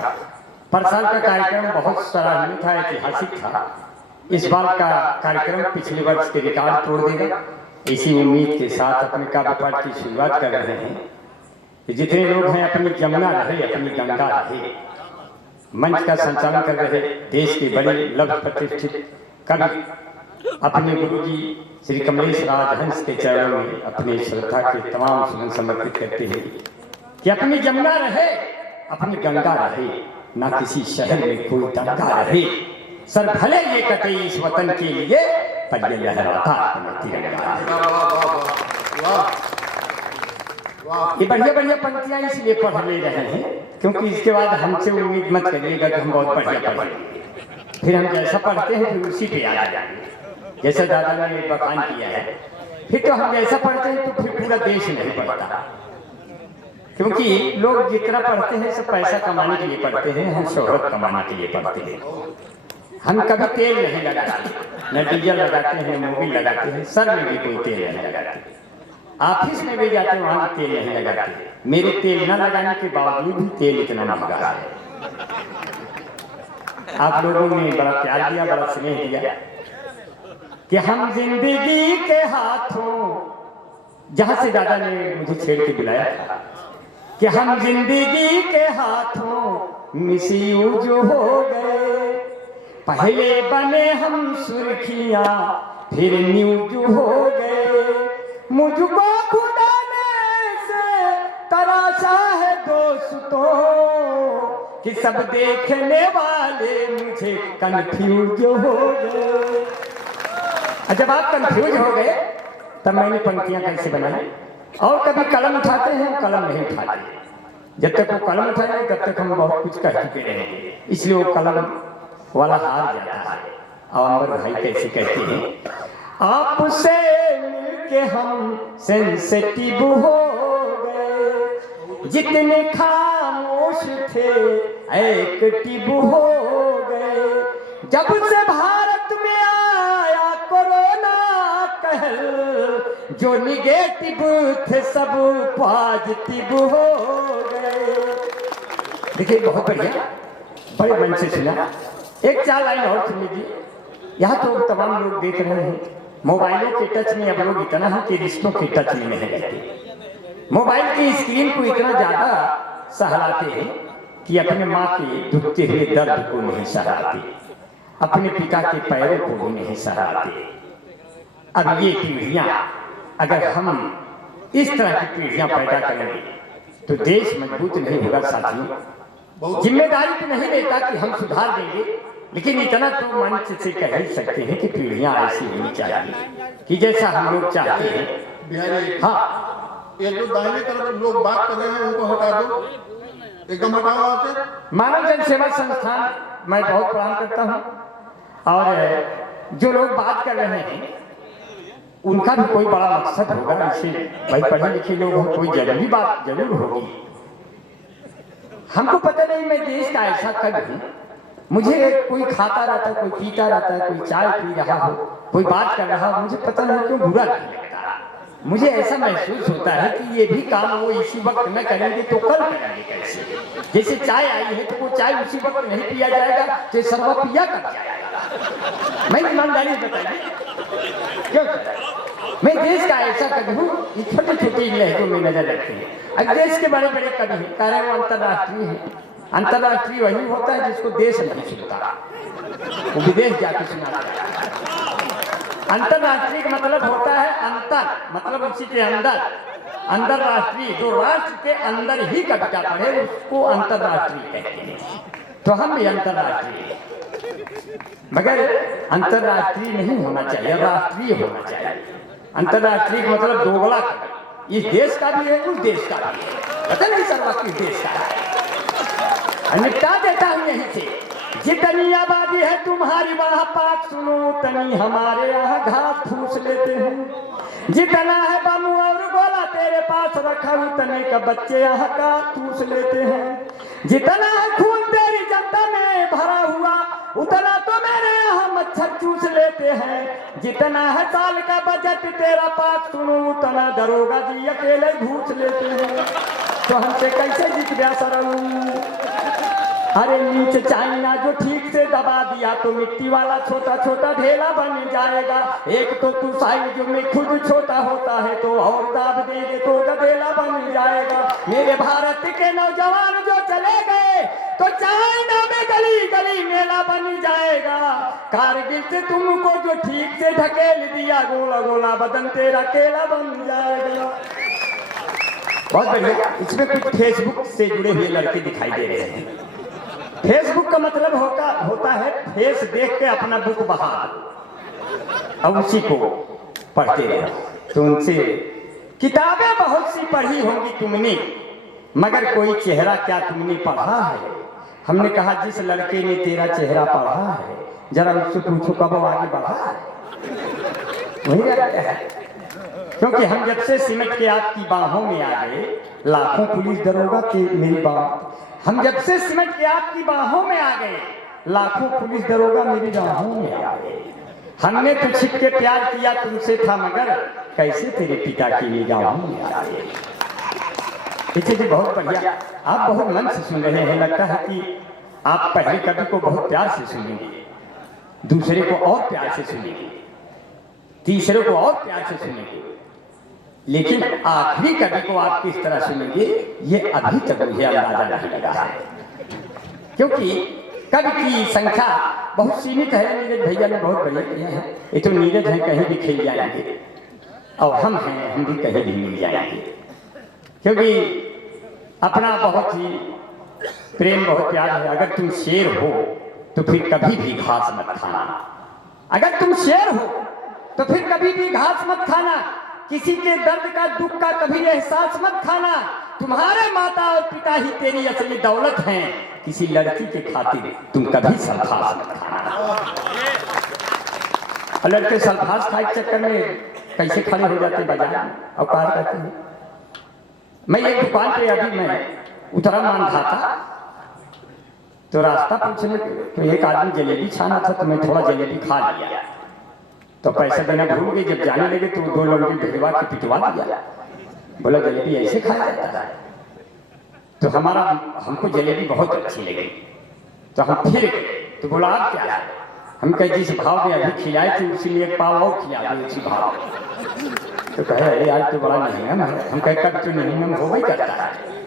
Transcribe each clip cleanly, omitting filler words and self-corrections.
था। पर साल का कार्यक्रम बहुत सराहनीय था, ऐतिहासिक था। इस बार का कार्यक्रम पिछले वर्ष के रिकॉर्ड तोड़ देगा, इसी उम्मीद के साथ अपने काव्य पाठ की शुरुआत कर रहे हैं कि जितने लोग हैं अपनी जमुना रहे, अपनी गंगा रहे। मंच का संचालन कर रहे देश के बड़े लब्ध प्रतिष्ठित कवि अपने गुरु जी श्री कमलेश राजहंस के चरणों में अपने श्रद्धा के तमाम सुमन समर्पित करते हैं कि अपनी जमुना रहे, अपनी गंगा रहे, ना किसी शहर में कोई दंगा रहे। सर भले ये कटे इस वतन के लिए, पर ये लहराता अपना तिरंगा। ये बढ़िया बढ़िया पंक्तियां इसलिए पढ़ ले रहे हैं क्योंकि इसके बाद हमसे उम्मीद मत करिएगा कि हम बहुत बढ़िया पढ़ेंगे। फिर हम जैसा पढ़ते हैं फिर उसी पे आ जाएंगे, जैसा दादा ने बखान किया है। फिर तो हम जैसा पढ़ते हैं तो फिर पूरा देश नहीं पढ़ता, क्योंकि लोग जितना पढ़ते हैं सब पैसा कमाने के लिए पढ़ते हैं, हम शोहरत कमाने के लिए पढ़ते हैं। हम कभी तेल नहीं लगाते, न डीजल लगाते हैं, मोबिल लगाते हैं, सर में भी कोई तेल नहीं लगाते। ऑफिस में भी जाते हैं वहां तेल नहीं लगाते। मेरे तेल न लगाने के बावजूद भी तेल इतना महंगा है। आप लोगों ने बड़ा प्यार दिया, बड़ा स्नेह दिया कि हम जिंदगी के हाथों, जहां से दादा ने मुझे छेड़ के बुलाया था कि हम जिंदगी के हाथों मिसयूज हो गए। पहले बने हम सुर्खियां फिर न्यूज हो गए। मुझको खुदा ने से तराशा है दोस्तों कि सब देखने वाले मुझे कंफ्यूज हो गए। जब आप कंफ्यूज हो गए तब मैंने पंक्तियां कैसे बनाई। और कभी कलम उठाते हैं, कलम नहीं उठाते। जब तक वो कलम उठाए तब तक हम बहुत कुछ कह चुके रहेंगे, इसलिए वो कलम वाला हार जाता है। और अमर भाई कैसे कहते हैं, आपसे मिलके हम सेंसिटिव हो गए, जितने खामोश थे एक्टिव हो गए। जब से भारत में आया कोरोना कहल, जो निगेटिव थे सब पॉजिटिव हो गए। देखिए बहुत बढ़िया, बड़े मन से सुना। एक चार लाइन और सुन लीजिए। यहाँ तो तमाम लोग देख रहे हैं, मोबाइलों के टच में अब लोग इतना है कि रिश्तों के टच में नहीं रहते। मोबाइल की स्क्रीन को इतना ज्यादा सहलाते हैं कि अपने माँ के दुखते हुए दर्द को नहीं सहलाते, अपने पिता के पैरों को भी नहीं सहलाते। अब ये पीढ़ियां, अगर हम इस तरह की पीढ़ियां पैदा करेंगे तो देश मजबूत नहीं होगा साथियों। जिम्मेदारी तो नहीं लेता कि हम सुधार देंगे, लेकिन इतना तो मंच से कह ही सकते हैं कि पीढ़ियां ऐसी होनी चाहिए कि जैसा हम लोग चाहते हैं। हाँ, ये जो दाहिने तरफ लोग बात कर रहे हैं उनको हटा दो, एकदम हटाओ वहां से। मानव जन सेवा संस्थान मैं बहुत प्रणाम करता हूँ, और जो लोग बात कर रहे हैं उनका भी कोई बड़ा मकसद होगा। इसे भाई पढ़े लिखे लोग हो, कोई जरूरी बात जरूर होगी। हमको पता नहीं, मैं देश का ऐसा कवि हूँ, मुझे कोई खाता रहता है, कोई पीता रहता है, कोई चाय पी रहा हो, कोई बात कर रहा हो, मुझे पता नहीं क्यों बुरा नहीं लगता। मुझे ऐसा महसूस होता है कि ये भी काम वो इसी वक्त न करेंगे तो कल करेंगे कैसे। जैसे चाय आई है तो वो चाय उसी वक्त नहीं पिया जाएगा, जो सर्वा पिया कर जाएगा। मैं ईमानदारी बताइए क्यों? मैं देश का ऐसा कवि हूँ, छोटी छोटी लहरों में नजर रखते हैं। अब देश के बड़े बड़े कवि हैं, कह रहे वो अंतर्राष्ट्रीय है। अंतर्राष्ट्रीय वही होता है जिसको देश नहीं सुनता, वो विदेश जाके सुनाता है। अंतर्राष्ट्रीय का मतलब होता है अंतर, मतलब उसी के अंदर। अंतर्राष्ट्रीय जो राष्ट्र के अंदर ही कविता पढ़े उसको अंतर्राष्ट्रीय कहते हैं। तो हम भी अंतर्राष्ट्रीय, मगर अंतर्राष्ट्रीय नहीं होना चाहिए, राष्ट्रीय होना चाहिए। अंतर्राष्ट्रीय का मतलब दोगला, इस देश का भी है उस देश का भी है, पता नहीं सर्वा किस देश का है। निपटा देता हूँ यहीं से। जितनी आबादी है तुम्हारी वहाँ पाक सुनो, तनी हमारे यहाँ घास फूस लेते हैं। जितना है बम और गोला तेरे पास रखा, उतने का बच्चे यहाँ का चूस लेते हैं। जितना है खून तेरी जनता में भरा हुआ, उतना तो मेरे यहाँ मच्छर चूस लेते हैं। जितना है साल का बजट तेरा पास सुनो, उतना दरोगा जी अकेले घूस लेते हैं। तो हमसे कैसे जीत गया सरऊ? अरे नीच चाइना जो ठीक से दबा दिया तो मिट्टी वाला छोटा छोटा ढेला बन जाएगा। एक तो तू साइज में खुद छोटा होता है तो और दाब देंगे तो गधेला बन जाएगा। मेरे भारत के नौजवान जो चले गए तो चाइना में गली गली मेला बन जाएगा। कारगिल से तुमको जो ठीक से ढकेल दिया गोला गोला बदन तेरा केला बन जाएगा। बहुत बढ़िया। इसमें कुछ फेसबुक से जुड़े हुए लड़के दिखाई दे रहे हैं। फेसबुक का मतलब होता है फेस देख के अपना बुक बहा और उसी को पढ़ते रहो। तो उनसे किताबें बहुत सी पढ़ी होंगी तुमने, मगर कोई चेहरा क्या तुमने पढ़ा है? हमने कहा जिस लड़के ने तेरा चेहरा पढ़ा है जरा उससे पूछो कब वो आगे बढ़ा है। वही रहता है। क्योंकि हम जब से सिमट के आपकी बाहों में आ गए, लाखों पुलिस दरोगा के मेरी बात, हम जब से सिमट के आपकी बाहों में आ गए, लाखों पुलिस दरोगा मेरी बाहों में आ गए। हमने तो छिप के प्यार किया तुमसे था मगर कैसे तेरे पिता की निगाहों में आ गए। पीछे जी बहुत बढ़िया। आप बहुत मन से सुन रहे हैं। लगता है कि आप पहले कवि को बहुत प्यार से सुनेंगे, दूसरे को और प्यार से सुनेंगे, तीसरे को और प्यार से सुनेंगे, लेकिन आखिरी कवि को आप किस तरह सुनेंगे ये अभी तक मुझे अंदाजा नहीं लगा है। क्योंकि कवि की संख्या बहुत सीमित है। नीरज भैया ने बहुत बढ़िया किया है। ये तो नीरज हैं कहीं भी खेल जाएंगे और हम हैं हम भी कहीं भी मिल जाएंगे। क्योंकि अपना बहुत ही प्रेम बहुत प्यार है। अगर तुम शेर हो तो फिर कभी भी घास मत खाना। अगर तुम शेर हो तो फिर कभी भी घास मत खाना। किसी के दर्द का दुख का कभी एहसास मत खाना। तुम्हारे माता और पिता ही तेरी असली दौलत हैं। किसी लड़की के खातिर तुम कभी सल्फास मत खाना। और लड़के सल्फास खाए के चक्कर में कैसे खड़े हो जाते बाजार में और कार करते हैं। मैं एक दुकान पे अभी मैं उतरा मान था तो रास्ता पूछने तो एक आदमी जलेबी छाना था तो मैं थोड़ा जलेबी खा लिया। तो पैसा देना भूल गए। जब जाने लगे तो दो लोगों ने भिजवा के पिटवा दिया। बोला जलेबी ऐसे खाया जाता है। तो हमको जलेबी बहुत अच्छी लगी तो हम फिर तो बोला आप क्या है? हम कहे जिस भाव में अभी खिलाए थे उसी में एक पाव और खिला दे उसी भाव। तो कहे अरे आज तो बड़ा नहींगम है। हम कहे कभी तो नहींगम हो ही करता है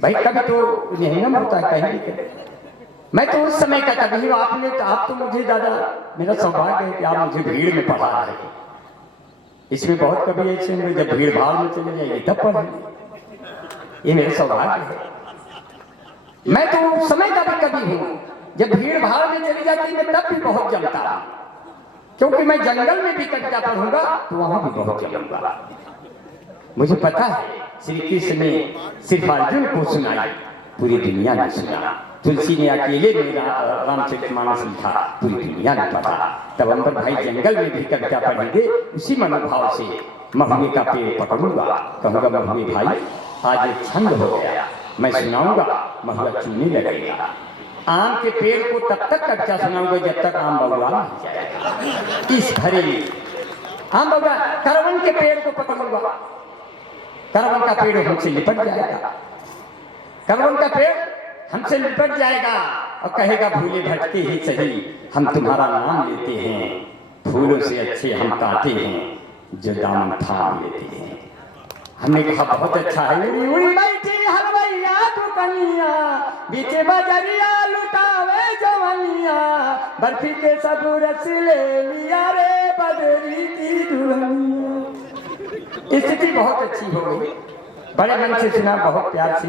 भाई, कभी तो नहींगम होता है कहीं। मैं तो उस समय का कभी आपने तो आप तो मुझे दादा मेरा सौभाग्य है कि आप मुझे भीड़ में पढ़ा रहे हैं। इसमें बहुत कभी ऐसे में जब भीड़ भाड़ में चले जाएगी तब पढ़ेंगे। ये मेरा सौभाग्य है। मैं तो उस समय का भी कभी हूँ जब भीड़ भाड़ में चली जाती है तब भी बहुत जमता हूँ। क्योंकि मैं जंगल में भी कविता पढ़ूंगा तो वहां भी बहुत जमूंगा। मुझे पता है श्री कृष्ण ने सिर्फ अर्जुन को सुनाई, पूरी दुनिया ने सुना। तुलसी ने अकेले मेरा रामचरितमानस लिखा, पूरी दुनिया ने पढ़ा। तब अंबर भाई जंगल में भी कविता पढ़ेंगे उसी मनोभाव से। महुए का पेड़ पकड़ूंगा, कहूंगा महुए भाई आज एक छंद हो गया, मैं सुनाऊंगा, महुआ चूने लगेगा। आम के पेड़ को तब तक कविता सुनाऊंगा जब तक आम बगुआ नहीं जाएगा। इस भरे आम बगुआ करवन के पेड़ को पकड़ूंगा, करवन का पेड़ हमसे लिपट जाएगा। करवन का पेड़ हमसे लिपट जाएगा और कहेगा भूले भटके ही सही हम तुम्हारा नाम लेते हैं। फूलों से अच्छे हम काटे हैं जो दामन थाम लेते हैं। हमने कहा बहुत अच्छा है। उड़ी उड़ी बैठी हलवैया दुकनिया बीचे बजरिया लुटावे जवनिया बर्फी के सब रस ले लिया रे बदरी की दुल्हनिया। स्थिति बहुत अच्छी हो गई। बड़े मन से सुना, बहुत प्यार से।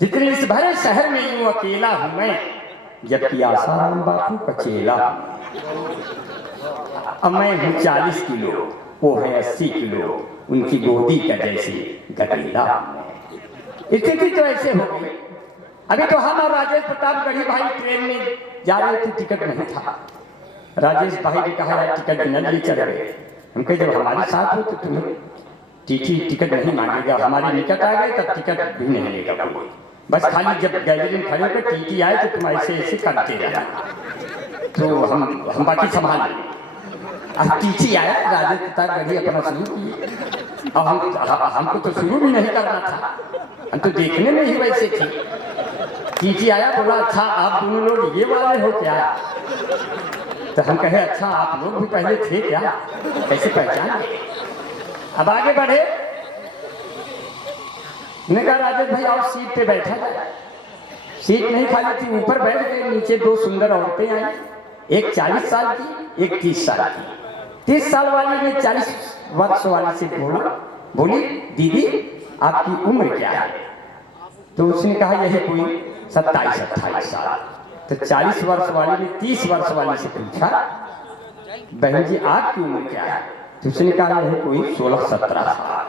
जितने इस भरे शहर में यूं अकेला हूं मैं, जबकि आसाराम बापू का चेला। अब मैं हूं 40 किलो, वो है 80 किलो, उनकी गोदी का जैसे गठीला। स्थिति तो ऐसे हो गई। अभी तो हम और राजेश प्रताप गढ़ी भाई ट्रेन में जा रहे थे, टिकट नहीं था। राजेश भाई ने कहा यार टिकट बिना लिए चल रहे। हम कहे जब हमारे साथ हो तो तुम्हें टिकट नहीं मांगेगा। हमारे निकट आ गए तब टिकट भी नहीं लेगा कोई। बस खाली जब गैलरी में खड़े होकर टीटी आए तो तुम ऐसे ऐसे करते रहना तो हम बाकी संभाल लेंगे। अब टीटी आया, राजेश प्रताप गढ़ी अपना शुरू किए और हमको तो शुरू भी नहीं करना था। हम तो देखने में ही वैसे थे। टीटी आया, बोला अच्छा आप दोनों लोग ये वाले हो क्या? तो हम कहे अच्छा आप लोग भी पहले थे क्या, कैसे पहचान? अब आगे बढ़े, ने कहा राजेश भाई आओ सीट पे बैठा जाए। सीट नहीं खाली थी, ऊपर बैठ गए। नीचे दो सुंदर औरतें आई, एक 40 साल की, एक 30 साल की। 30 साल वाली ने 40 वर्ष वाली से बोली दीदी आपकी उम्र क्या है? तो उसने कहा यही कोई 27-28 साल। तो 40 वर्ष वाली ने 30 वर्ष वाली से पूछा बहन जी आपकी उम्र क्या है? तो उसने कहा यही कोई 16-17 साल।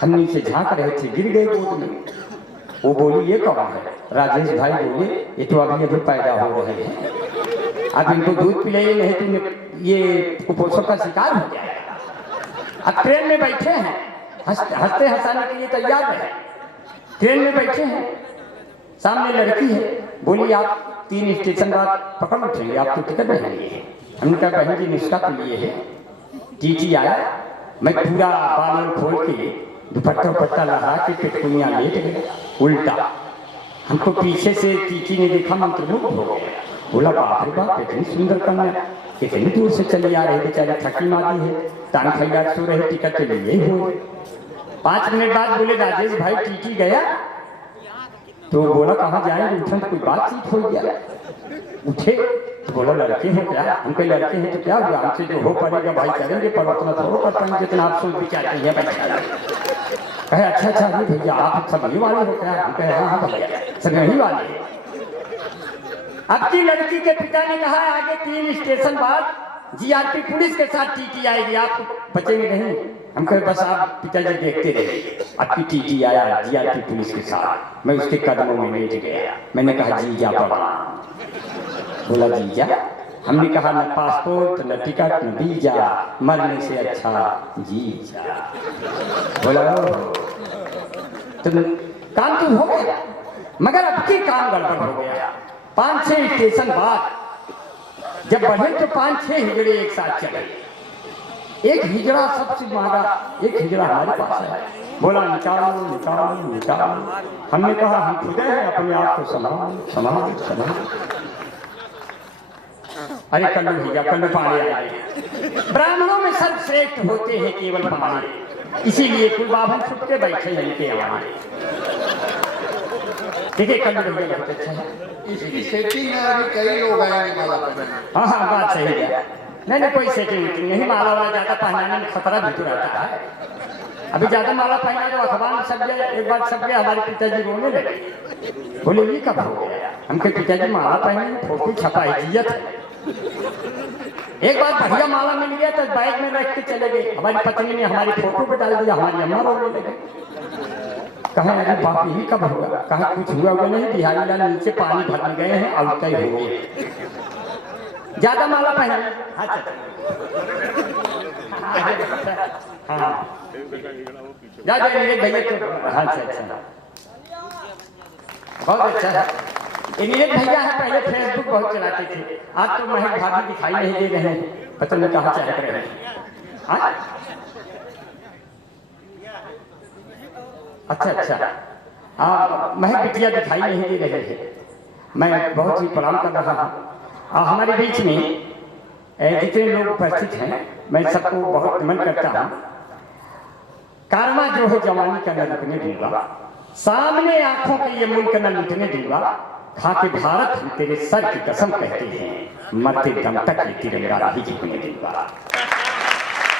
हम नीचे झांक रहे थे, गिर गए गोद में। वो बोली ये कौन है? राजेश भाई बोले ये तो अभी पैदा हो रहे हैं, अब इनको दूध पिलाइए नहीं तो ये कुपोषण का शिकार हो जाएगा। अब ट्रेन में बैठे हैं, हंसते हंसाने के लिए तैयार है। ट्रेन में बैठे हैं, सामने लड़की है, बोली आप 3 स्टेशन बाद पकड़ उठेंगे, आप तो टिकट नहीं लिए। हमने कहा बहन जी निष्ठा के लिए है। टीटी आया, मैं पूरा बाल खोल के दुपट्टा लगा के पेटकुनिया लेट गए उल्टा। हमको पीछे से टीटी ने देखा, मंत्रमुग्ध हो गया। बोला बाप रे बाप इतनी सुंदर कन्या कितनी दूर से चली आ रही, बेचारी थकी मारी है, टांग फैला सो रही, टिकट के लिए ही हो। 5 मिनट बाद बोले राजेश भाई टीटी गया? तो बोला कहाँ जाएंगे, उठन कोई बातचीत हो गया। उठे तो बोला लड़के हैं क्या? हमको लड़के हैं तो क्या हुआ, हमसे जो हो पड़ेगा भाई करेंगे, पर उतना तो कर पाएंगे जितना आप सोच विचार है। कहे अच्छा नहीं भैया आप सब यही वाले हो क्या? हम कहे हाँ भैया सब यही वाले। अब की लड़की के पिता ने कहा आगे 3 स्टेशन बाद जीआरपी पुलिस के साथ टीटी आएगी, आप बचेंगे नहीं। हम कहे बस आप पिताजी देखते रहिए। आपकी टीटी आया जीआरपी पुलिस के साथ, मैं उसके कदमों में लेट गया। मैंने कहा जीजा प्रणाम। बोला जीजा? हमने कहा न पासपोर्ट न टिकट न वीजा, मरने से अच्छा जीजा। बोला तो काम तो हो गया, मगर अब की काम गड़बड़ हो गया। 5-6 स्टेशन बाद जब बढ़े तो 5-6 हिजड़े एक साथ चले। एक हिजड़ा सबसे महंगा, एक हिजड़ा हमारे पास है। बोला निकालो निकालो निकालो। हमने कहा हम खुदे हैं, अपने आप को संभाल। अरे कल्लू भैया कल्लू पानी आए। ब्राह्मणों में सर्वश्रेष्ठ होते हैं केवल पानी, इसीलिए कुलबाभन छुप के बैठे हैं इनके हमारे। देखिए कल्लू भैया बहुत अच्छा है, इसकी सेटिंग है, अभी कई लोग आएंगे माला पहनने। हाँ बात सही है। नहीं कोई सेटिंग नहीं, माला वाला ज्यादा पहनाने में खतरा भी तो रहता है। अभी ज्यादा माला पहना तो अखबार में सब गया, एक बार सब गया। हमारे पिताजी रोने लगे, बोले ये कब हो गया? हमके पिताजी माला पहने फोटो छपा इज्जत है। एक बार बढ़िया माला मिल गया तो बैग में रख के चले गए। हमारी पत्नी ने हमारी फोटो पे डाल दिया, हमारी अम्मा रोने लगे। कहा अरे बाप यही कब होगा? कहा कुछ हुआ नहीं, बिहारी लाल नीचे पानी भरने गए हैं और कई हो गए। ज्यादा माला पहना। हाँ जा भैया तो हाँ अच्छा बहुत अच्छा है। नीरज भैया है, पहले फेसबुक बहुत चलाते थे, आज तो महक भाभी दिखाई नहीं दे रहे हैं, पता नहीं कहाँ चल रहे हैं। अच्छा हाँ महक बिटिया दिखाई नहीं दे रहे हैं। मैं बहुत ही प्रणाम कर रहा हूँ। हमारे बीच में जितने लोग उपस्थित हैं मैं सबको बहुत नमन करता हूँ। कारमा जो है जवानी का न रुकने दूंगा, सामने आंखों के ये मुल्क न लूटने दूंगा। खा के भारत हम तेरे सर की कसम कहते हैं, मरते दम तक ये तिरंगा नहीं झुकने दूंगा।